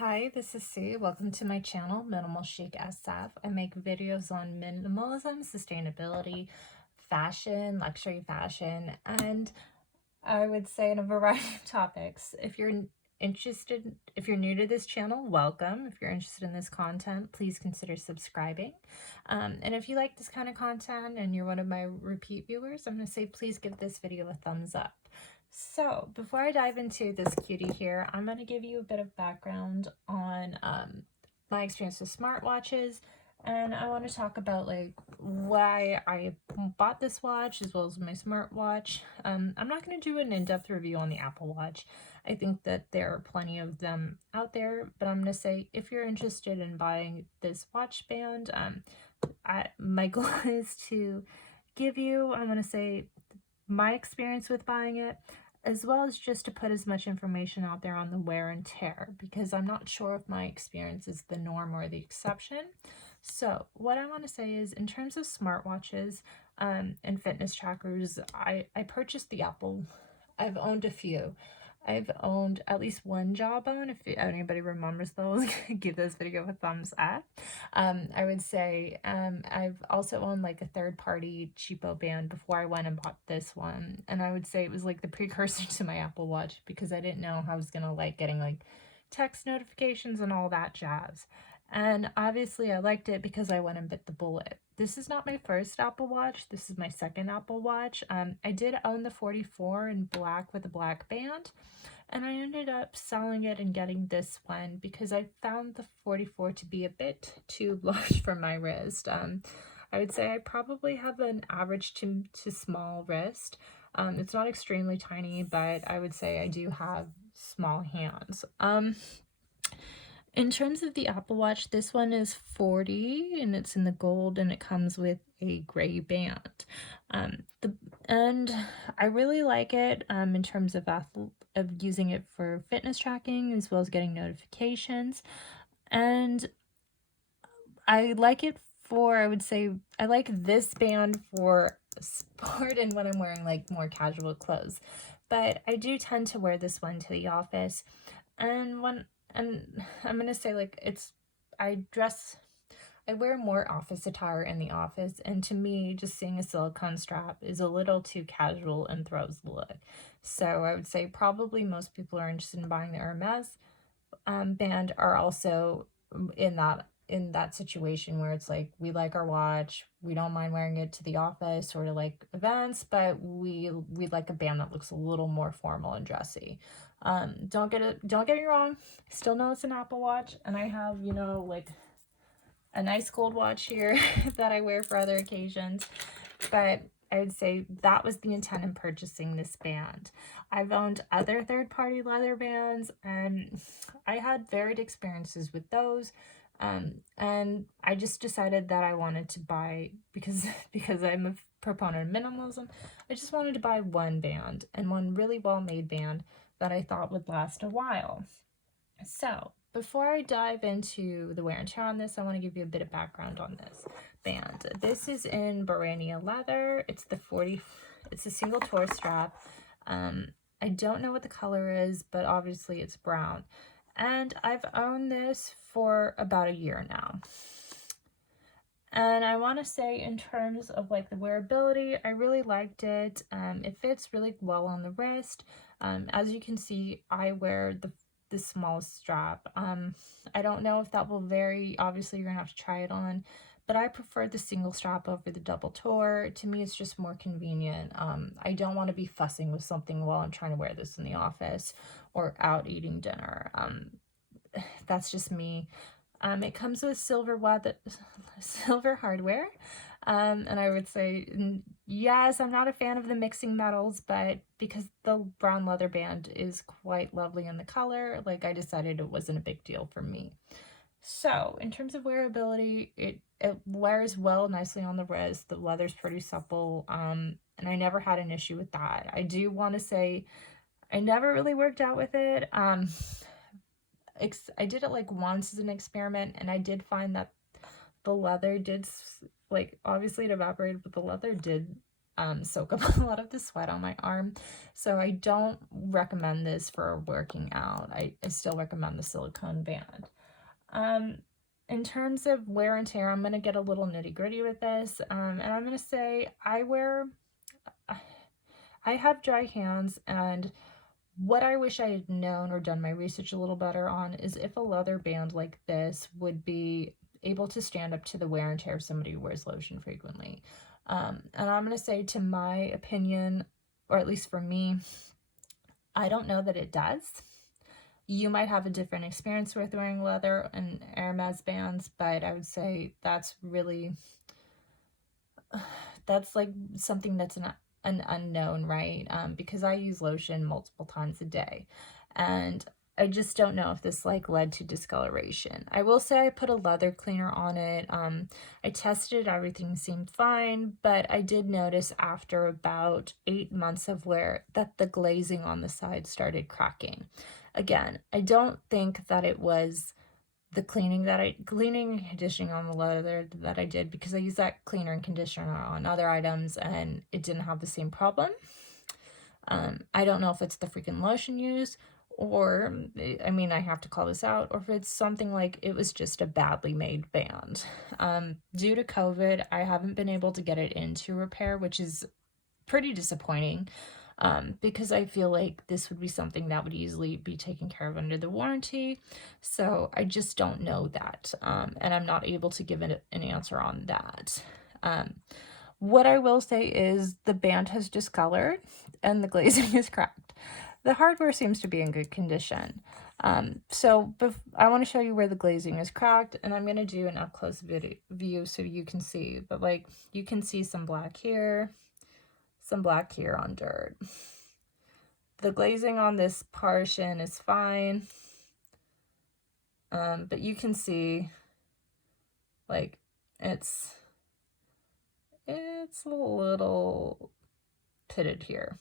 Hi, this is Sue. Welcome to my channel, Minimal Chic SF. I make videos on minimalism, sustainability, fashion, luxury fashion, and I would say in a variety of topics. If you're new to this channel, welcome. If you're interested in this content, please consider subscribing. And if you like this kind of content and you're one of my repeat viewers, I'm going to say please give this video a thumbs up. So before I dive into this cutie here, I'm going to give you a bit of background on my experience with smartwatches, and I want to talk about like why I bought this watch as well as my smartwatch. I'm not going to do an in-depth review on the Apple Watch. I think that there are plenty of them out there, but I'm going to say if you're interested in buying this watch band, my goal is to give you, I'm going to say, my experience with buying it, as well as just to put as much information out there on the wear and tear, because I'm not sure if my experience is the norm or the exception. So what I want to say is, in terms of smartwatches and fitness trackers, I purchased the Apple. I've owned a few. I've owned at least one Jawbone. If anybody remembers those, give this video a thumbs up. I would say I've also owned like a third-party cheapo band before I went and bought this one. And I would say it was like the precursor to my Apple Watch, because I didn't know how I was going to like getting like text notifications and all that jazz. And obviously I liked it because I went and bit the bullet. This is not my first Apple Watch. This is my second Apple Watch. I did own the 44 in black with a black band, and I ended up selling it and getting this one because I found the 44 to be a bit too large for my wrist. I would say I probably have an average to small wrist. It's not extremely tiny, but I would say I do have small hands. In terms of the Apple Watch, this one is 40 and it's in the gold and it comes with a gray band. And I really like it in terms of using it for fitness tracking as well as getting notifications. And I like it for, I would say, I like this band for sport and when I'm wearing like more casual clothes. But I do tend to wear this one to the office. And I'm gonna say like I wear more office attire in the office, and to me just seeing a silicone strap is a little too casual and throws the look. So I would say probably most people are interested in buying the Hermes band are also in that situation where it's like we like our watch, we don't mind wearing it to the office or to like events, but we like a band that looks a little more formal and dressy. Don't get me wrong, I still know it's an Apple Watch, and I have, you know, like a nice gold watch here that I wear for other occasions, but I would say that was the intent in purchasing this band. I've owned other third-party leather bands, and I had varied experiences with those. And I just decided that I wanted to buy, because I'm a proponent of minimalism, I just wanted to buy one band, and one really well-made band that I thought would last a while. So before I dive into the wear and tear on this, I want to give you a bit of background on this band. This is in Barania leather. It's a single toe strap. I don't know what the color is, but obviously it's brown. And I've owned this for about a year now. And I want to say, in terms of like the wearability, I really liked it. It fits really well on the wrist. As you can see, I wear the smallest strap. I don't know if that will vary. Obviously, you're gonna have to try it on, but I prefer the single strap over the double toe. To me, it's just more convenient. I don't want to be fussing with something while I'm trying to wear this in the office or out eating dinner. That's just me. It comes with silver hardware. And I would say, yes, I'm not a fan of the mixing metals, but because the brown leather band is quite lovely in the color, like I decided it wasn't a big deal for me. So in terms of wearability, it wears well nicely on the wrist. The leather's pretty supple, and I never had an issue with that. I do want to say I never really worked out with it. I did it like once as an experiment, and I did find that the leather did, like, obviously it evaporated, but the leather did soak up a lot of the sweat on my arm. So I don't recommend this for working out. I still recommend the silicone band. In terms of wear and tear, I'm going to get a little nitty gritty with this. And I'm going to say I have dry hands, and what I wish I had known or done my research a little better on is if a leather band like this would be able to stand up to the wear and tear of somebody who wears lotion frequently. And I'm going to say, to my opinion, or at least for me, I don't know that it does. You might have a different experience with wearing leather and Hermes bands, but I would say that's like something that's an unknown, right? Because I use lotion multiple times a day, and I just don't know if this like led to discoloration. I will say I put a leather cleaner on it. I tested, everything seemed fine, but I did notice after about 8 months of wear that the glazing on the side started cracking. Again, I don't think that it was the cleaning and conditioning on the leather that I did, because I used that cleaner and conditioner on other items and it didn't have the same problem. I don't know if it's the freaking lotion used, or, I mean, I have to call this out, or if it's something like it was just a badly made band. Due to COVID, I haven't been able to get it into repair, which is pretty disappointing. Because I feel like this would be something that would easily be taken care of under the warranty. So I just don't know that. And I'm not able to give it an answer on that. What I will say is the band has discolored and the glazing is cracked. The hardware seems to be in good condition. So I want to show you where the glazing is cracked, and I'm going to do an up-close view so you can see. But like, you can see some black here, some black here on dirt. The glazing on this portion is fine, but you can see like it's a little pitted here.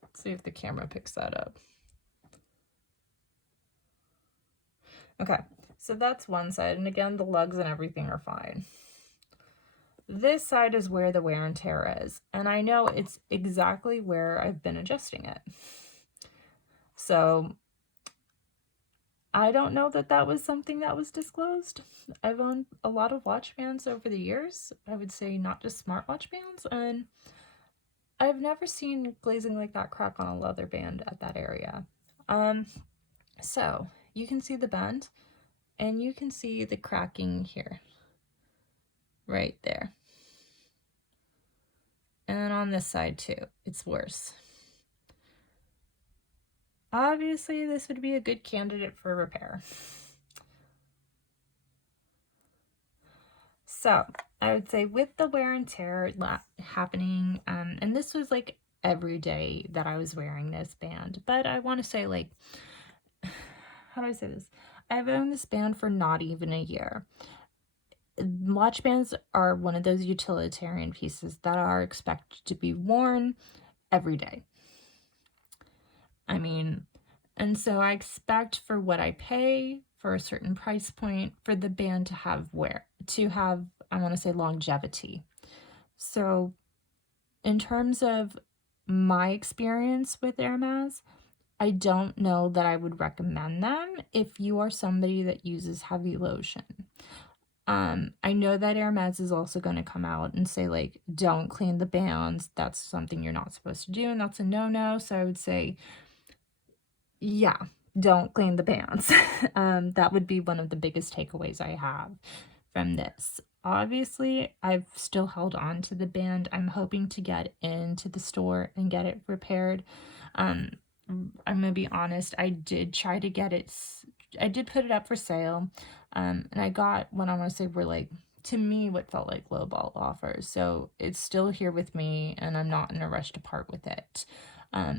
Let's see if the camera picks that up. Okay, so that's one side, and again, the lugs and everything are fine. This side is where the wear and tear is, and I know it's exactly where I've been adjusting it. So I don't know that that was something that was disclosed. I've owned a lot of watch bands over the years. I would say not just smartwatch bands, and I've never seen glazing like that crack on a leather band at that area. So you can see the bend, and you can see the cracking here. Right there. And on this side too, it's worse. Obviously, this would be a good candidate for repair. So I would say with the wear and tear happening, and this was like every day that I was wearing this band, but I want to say, like, how do I say this? I've owned this band for not even a year. Watch bands are one of those utilitarian pieces that are expected to be worn every day. I mean, and so I expect for what I pay for a certain price point for the band to have I want to say, longevity. So in terms of my experience with Hermes, I don't know that I would recommend them if you are somebody that uses heavy lotion. I know that Hermes is also going to come out and say, like, don't clean the bands. That's something you're not supposed to do, and that's a no-no. So I would say, yeah, don't clean the bands. That would be one of the biggest takeaways I have from this. Obviously, I've still held on to the band. I'm hoping to get into the store and get it repaired. I'm going to be honest, I did try to get it. I did put it up for sale, and I got what I want to say were, like, to me, what felt like lowball offers. So it's still here with me, and I'm not in a rush to part with it.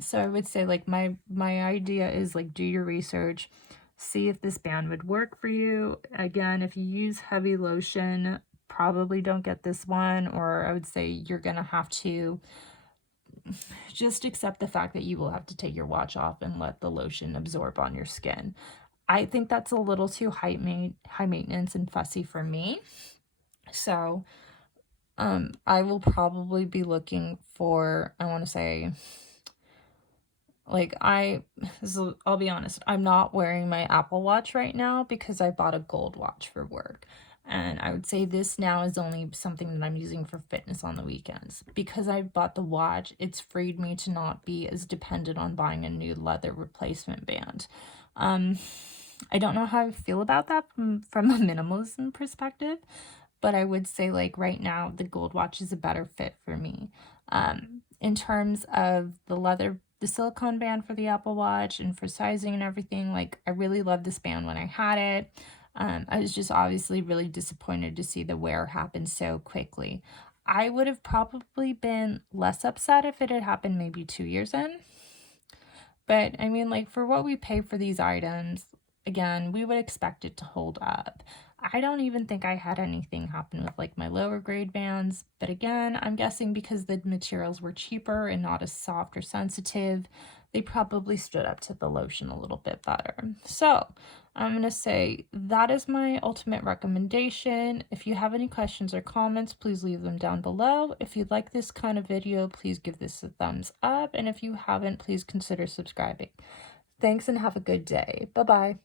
So I would say, like, my idea is, like, do your research, see if this band would work for you. Again, if you use heavy lotion, probably don't get this one, or I would say you're gonna have to just accept the fact that you will have to take your watch off and let the lotion absorb on your skin. I think that's a little too high maintenance and fussy for me. So I will probably be looking for, I want to say, like so I'll be honest, I'm not wearing my Apple Watch right now because I bought a gold watch for work. And I would say this now is only something that I'm using for fitness on the weekends. Because I bought the watch, it's freed me to not be as dependent on buying a new leather replacement band. Um, I don't know how I feel about that from a minimalism perspective, but I would say like right now the gold watch is a better fit for me. In terms of the silicone band for the Apple Watch and for sizing and everything, like I really loved this band when I had it. I was just obviously really disappointed to see the wear happen so quickly. I would have probably been less upset if it had happened maybe 2 years in. But I mean, like, for what we pay for these items, again, we would expect it to hold up. I don't even think I had anything happen with like my lower grade bands, but again, I'm guessing because the materials were cheaper and not as soft or sensitive, they probably stood up to the lotion a little bit better. So, I'm going to say that is my ultimate recommendation. If you have any questions or comments, please leave them down below. If you'd like this kind of video, please give this a thumbs up. And if you haven't, please consider subscribing. Thanks and have a good day. Bye-bye.